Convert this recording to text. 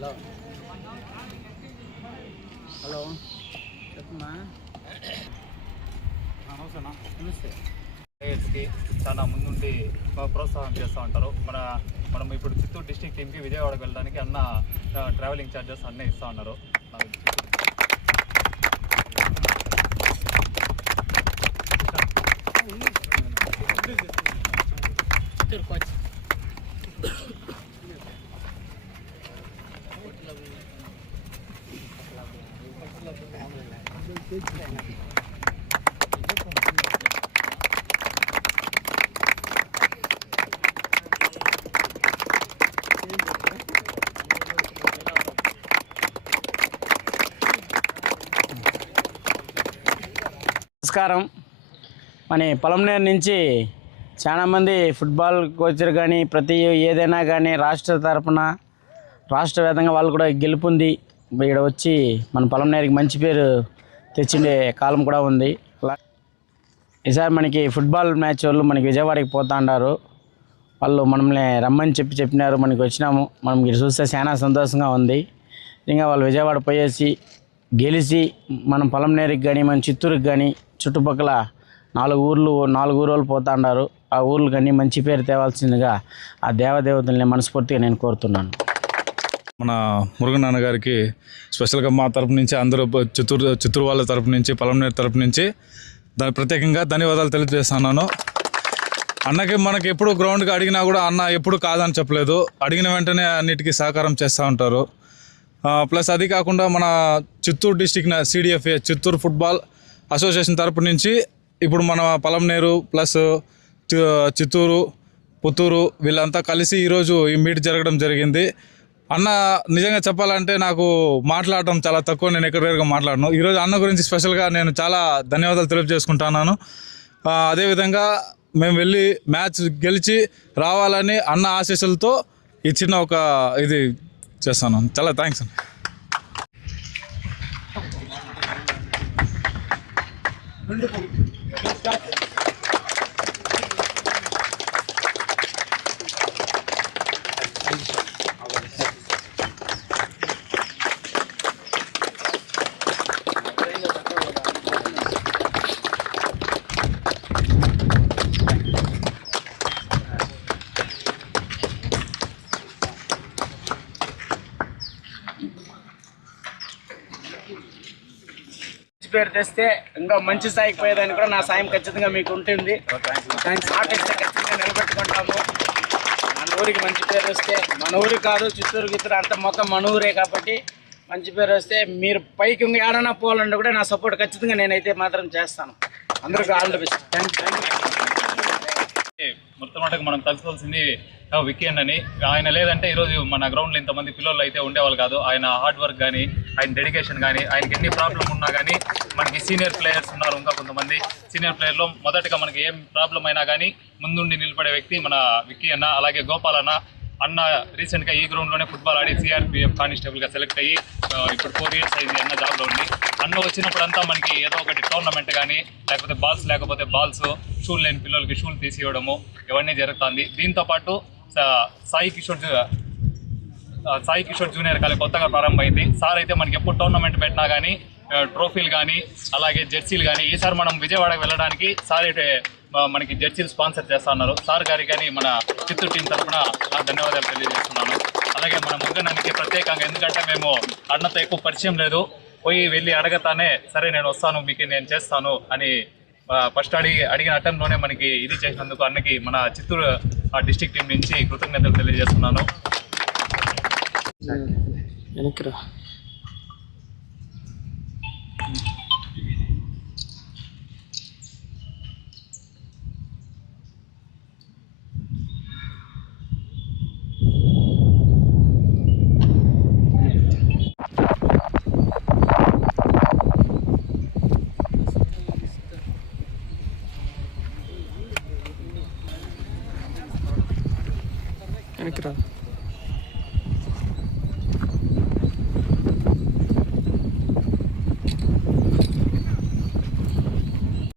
Hello hello చెప్పమ్మా. నమస్తే. ప్లేయర్స్కి చాలా ముందుండి ప్రోత్సాహం చేస్తూ ఉంటారు. మనం ఇప్పుడు చిత్తూరు డిస్టిక్ టీమ్కి విజయవాడకు వెళ్ళడానికి అన్న ట్రావెలింగ్ ఛార్జెస్ అన్నీ ఇస్తూ ఉన్నారు. చిత్తూరు కోచ్ నమస్కారం. మన పొలంనేరు నుంచి చాలామంది ఫుట్బాల్ కోచర్ కానీ ఏదైనా కానీ రాష్ట్ర వ్యాప్తంగా వాళ్ళు కూడా గెలుపొంది ఇక్కడ వచ్చి మన పొలంనేరుకి మంచి పేరు తెచ్చిండే కాలం కూడా ఉంది. ఈసారి మనకి ఫుట్బాల్ మ్యాచ్ వాళ్ళు మనకి విజయవాడకి పోతా ఉన్నారు. వాళ్ళు మనల్ని రమ్మని చెప్పినారు. మనకి వచ్చినాము. మనం ఇక్కడ చూస్తే చాలా సంతోషంగా ఉంది. ఇంకా వాళ్ళు విజయవాడ పోయేసి గెలిచి మనం పొలంనేరుకి కానీ మన చిత్తూరుకి కానీ చుట్టుపక్కల 4 ఊరోళ్ళు పోతా ఉన్నారు. ఆ ఊర్లు కానీ మంచి పేరు తేవాల్సిందిగా ఆ దేవదేవతల్ని మనస్ఫూర్తిగా నేను కోరుతున్నాను. మన మురుగన్ నాన్నగారికి స్పెషల్గా మా తరపు నుంచి అందరూ చిత్తూరు వాళ్ళ తరపు నుంచి పొలంనేరు తరపు నుంచి ప్రత్యేకంగా ధన్యవాదాలు తెలియజేస్తున్నాను. అన్నకి మనకి ఎప్పుడు గ్రౌండ్కి అడిగినా కూడా అన్న ఎప్పుడు కాదని చెప్పలేదు. అడిగిన వెంటనే అన్నిటికీ సహకారం చేస్తూ ఉంటారు. ప్లస్ అది కాకుండా మన Chittoor district CDFA Chittoor football association తరపు నుంచి ఇప్పుడు మన పొలంనేరు ప్లస్ చిత్తూరు పుత్తూరు వీళ్ళంతా కలిసి ఈరోజు ఈ మీట్ జరగడం జరిగింది. అన్న నిజంగా చెప్పాలంటే నాకు మాట్లాడటం చాలా తక్కువ. నేను ఎక్కడికైనా మాట్లాడను. ఈరోజు అన్న గురించి స్పెషల్గా నేను చాలా ధన్యవాదాలు తెలియజేసుకుంటున్నాను. అదేవిధంగా మేము వెళ్ళి మ్యాచ్ గెలిచి రావాలని అన్న ఆశీస్సులతో ఈ చిన్న ఒక ఇది చేస్తాను. చాలా థ్యాంక్స్ అన్న. పేరు తెస్తే ఇంకా మంచి స్థాయికి పోయేదాన్ని కూడా నా సాయం ఖచ్చితంగా మీకు ఉంటుంది. ఆటేస్తే ఖచ్చితంగా నిలబెట్టుకుంటాము. మన ఊరికి మంచి పేరు వస్తే, మన ఊరికి కాదు చిత్తూరు గిత్తూరు అంత మొత్తం మన ఊరే కాబట్టి మంచి పేరు వస్తే మీరు పైకి ఇంకా ఏడన్నా పోవాలంటే కూడా నా సపోర్ట్ ఖచ్చితంగా నేనైతే మాత్రం చేస్తాను. అందరికీ all the best. Thank you. మొట్టమొదటిగా మనం కలుసుకోవాల్సింది విక్కీ అన్నని. ఆయన లేదంటే ఈరోజు మన గ్రౌండ్లో ఇంతమంది పిల్లలు అయితే ఉండేవాళ్ళు కాదు. ఆయన హార్డ్ వర్క్ కానీ, ఆయన డెడికేషన్ కానీ, ఆయనకి ఎన్ని ప్రాబ్లం ఉన్నా కానీ మనకి సీనియర్ ప్లేయర్స్ ఉన్నారు. ఇంకా కొంతమంది సీనియర్ ప్లేయర్లో మొదటగా మనకి ఏం ప్రాబ్లం అయినా కానీ ముందుండి నిలబడే వ్యక్తి మన విక్కీ అన్న. అలాగే గోపాల్ అన్న రీసెంట్గా ఈ గ్రౌండ్లోనే ఫుట్బాల్ ఆడి CRPF కానిస్టేబుల్గా సెలెక్ట్ అయ్యి ఇప్పుడు 4 years అయింది అన్న జాబ్లో ఉండి. అన్న వచ్చినప్పుడంతా మనకి ఏదో ఒకటి టోర్నమెంట్ కానీ, లేకపోతే బాల్స్ లేకపోతే బాల్స్, షూలు లేని పిల్లలకి షూలు తీసి ఇవ్వడము ఇవన్నీ జరుగుతుంది. దీంతోపాటు సాయి కిషోర్ జూనియర్ కాలేజ్ కొత్తగా ప్రారంభమైంది. సార్ అయితే మనకి ఎప్పుడు టోర్నమెంట్ పెట్టినా కానీ ట్రోఫీలు కానీ అలాగే జెర్సీలు కానీ, ఈసారి మనం విజయవాడకు వెళ్ళడానికి సార్ అయితే మనకి జెర్సీలు స్పాన్సర్ చేస్తా ఉన్నారు. సార్ గారికి కానీ మన చిత్తూరు టీం తరఫున ధన్యవాదాలు తెలియజేస్తున్నాను. అలాగే మన ముగ్గురికి ప్రత్యేకంగా, ఎందుకంటే మేము అన్నతో ఎక్కువ పరిచయం లేదు. వెళ్ళి అడగతానే సరే నేను వస్తాను, మీకు నేను చేస్తాను అని ఫస్ట్ అడిగిన అటెంప్ట్లోనే మనకి ఇది చేసినందుకు అన్నకి మన చిత్తూరు డిస్టిక్ టీం నుంచి కృతజ్ఞతలు తెలియజేస్తున్నాను. వెనక్కి రా.